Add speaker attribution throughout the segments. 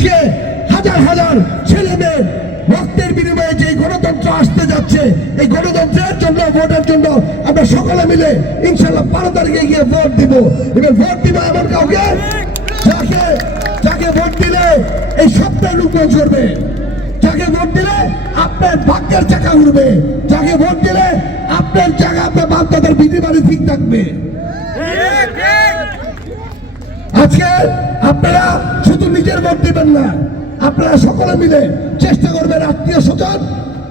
Speaker 1: আজকে হাজার হাজার ছেলে মেয়ে রক্তের বিনিময়ে যে গণতন্ত্র আসতে যাচ্ছে, এই গণতন্ত্রের জন্য, ভোটের জন্য আমরা সকলে মিলে ইনশাল্লাহ বারো তারিখে গিয়ে ভোট দিব। এবার ভোট দিব এমন কাউকে? যাকে যাকে ভোট দিলে এই যাকে ভোট দিলে আপনার ভাগ্যের চাকা উঠবে যাকে ভোট দিলে আপনার জায়গা আপনার বাপ দাদার বিধি বাড়ি ঠিক থাকবে। আজকে না আপনারা সকলে মিলে চেষ্টা করবেন আত্মীয় স্বজন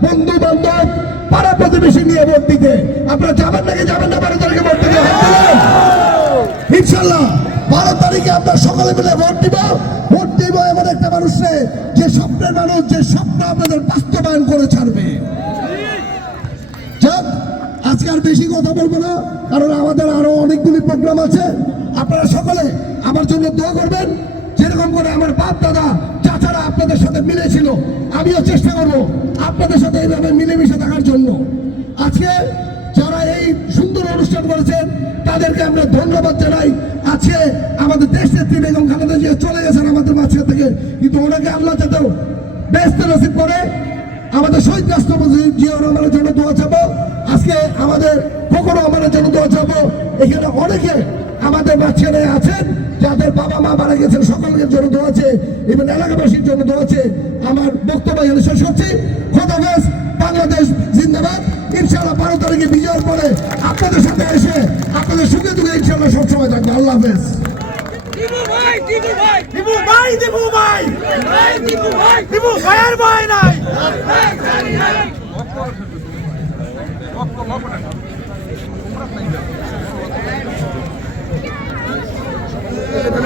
Speaker 1: বন্ধু বান্ধব পাড়া প্রতিবেশী নিয়ে ভোট দিতে। আপনারা যাবেন নাকি যাবেন না, বারো তারিখে ভোট দিতে ইনশাল্লাহ বারো তারিখে আমরা সকলে মিলে ভোট দিব। ভোট দিব এমন একটা মানুষে যে স্বপ্নের মানুষ, যে স্বপ্ন আপনাদের বাস্তবায়ন করে ছাড়বে। যাক, আজকে আর বেশি কথা বলব না, কারণ আমাদের আরও অনেকগুলি প্রোগ্রাম আছে। আপনারা সকলে আমার জন্য দোয়া করবেন। করে আমার বাপ, দাদা, চাচারা আপনাদের সাথে মিলেছিল। আমিও চেষ্টা করব আপনাদের সাথে এইভাবে মিলেমিশে থাকার জন্য। আজকে যারা এই সুন্দর অনুষ্ঠান করেছেন, তাদেরকে আমরা ধন্যবাদ জানাই। আজকে আমাদের দেশ নেত্রী বেগম খালেদা জিয়া চলে গেছেন আমাদের মাঝখান থেকে। কিন্তু ওনাকে আল্লাহ যাতেও ব্যস্ত নসিব করে, আমাদের শহীদ রাষ্ট্রপতি জিয়াউর রহমানের জন্য দোয়া চাবো আজকে আমাদের দোয়া চাবো এখানে অনেকে আমাদের মাঝখানে আছেন যাদের বাবা মা মারা গেছেন সকলের জন্য দোয়া আছে এবং এলাকাবাসীর জন্য দোয়া আছে। আমার বক্তব্য এখানে শেষ করছি। খোদাফেজ বাংলাদেশ জিন্দাবাদ। ইনশাআল্লাহ বারো তারিখে বিজয়ের পরে আপনাদের সাথে এসে আপনাদের সুখে দুঃখে ইনশাআল্লাহ সবসময় থাকবে। আল্লাহ হাফেজ। দিবু ভাই দিবু ভাই। দিবু ভাই দিবু ভাই। ভাই দিবু ভাই। দিবু ভাইয়ের ভাই নাই।